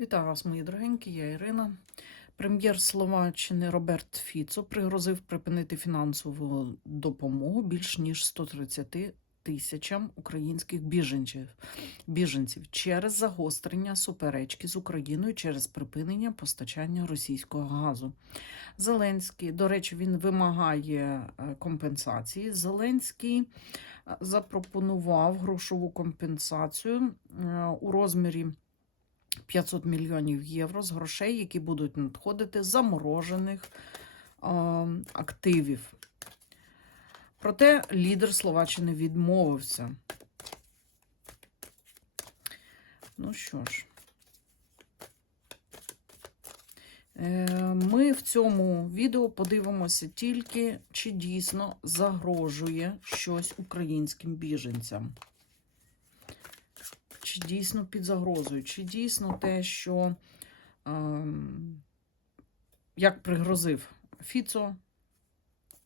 Вітаю вас, мої дорогенькі, я Ірина. Прем'єр Словаччини Роберт Фіцо пригрозив припинити фінансову допомогу більш ніж 130 тисячам українських біженців, біженців через загострення суперечки з Україною через припинення постачання російського газу. Зеленський, до речі, він вимагає е, компенсації. Зеленський е, запропонував грошову компенсацію е, у розмірі 500 мільйонів євро з грошей, які будуть надходити з заморожених е, активів. Проте лідер Словаччини відмовився. Ну що ж, Е, ми в цьому відео подивимося тільки, чи дійсно загрожує щось українським біженцям. Чи дійсно під загрозою, чи дійсно те, що, ем, як пригрозив Фіцо,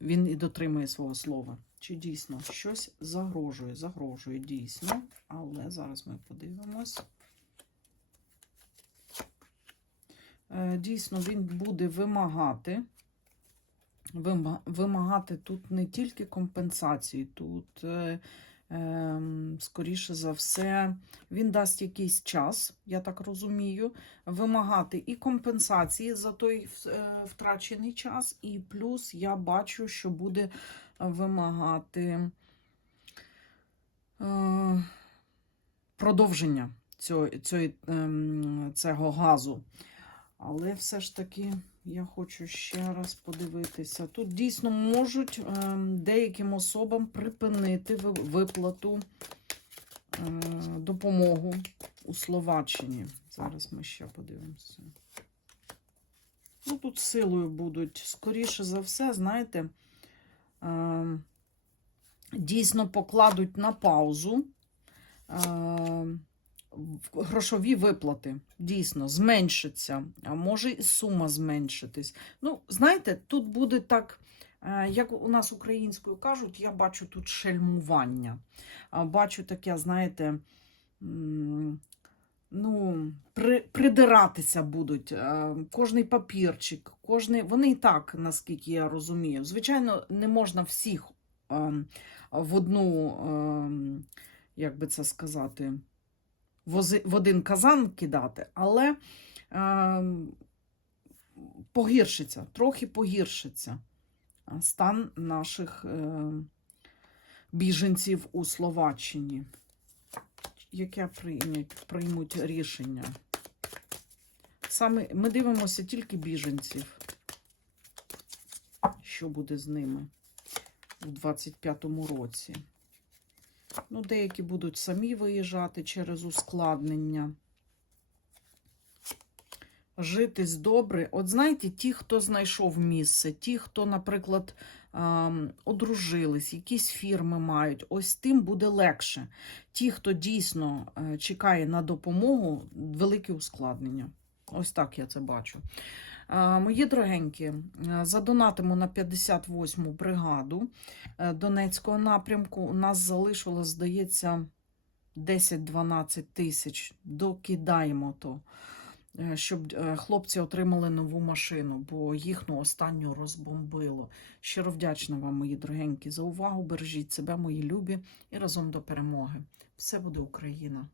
він і дотримує свого слова. Чи дійсно щось загрожує? Загрожує дійсно, але зараз ми подивимось. Е, Дійсно, він буде вимагати. Вимагати тут не тільки компенсації, тут, е, скоріше за все, він дасть якийсь час, я так розумію, вимагати і компенсації за той е, втрачений час, і плюс я бачу, що буде вимагати е, продовження цього, цього, ем, цього газу. Але все ж таки я хочу ще раз подивитися. Тут дійсно можуть ем, деяким особам припинити виплату е, допомогу у Словаччині. Зараз ми ще подивимося. Ну, тут силою будуть, скоріше за все, знаєте, е, дійсно покладуть на паузу. Грошові виплати дійсно зменшиться, а може і сума зменшитись. Ну, знаєте, тут буде так, е, як у нас українською кажуть, я бачу тут шельмування. Бачу таке, знаєте, ну, при, придиратися будуть. е, Кожний папірчик, кожний, вони і так, наскільки я розумію. Звичайно, не можна всіх ем, в одну, ем, як би це сказати, в один казан кидати, але е, погіршиться, трохи погіршиться е, стан наших е, біженців у Словаччині. Яке приймуть, приймуть рішення? Саме ми дивимося тільки біженців. Що буде з ними у 25-му році? Ну, деякі будуть самі виїжджати через ускладнення. Житись добре. От знаєте, ті, хто знайшов місце, ті, хто, наприклад, ем, одружились, якісь фірми мають, ось тим буде легше. Ті, хто дійсно е, чекає на допомогу, велике ускладнення. Ось так я це бачу. Е, Мої дорогенькі, е, задонатимо на 58-му бригаду е, Донецького напрямку. У нас залишилось, здається, 10-12 тисяч. Докидаємо то, щоб хлопці отримали нову машину, бо їхню останню розбомбило. Щиро вдячна вам, мої дорогенькі, за увагу. Бережіть себе, мої любі, і разом до перемоги. Все буде Україна!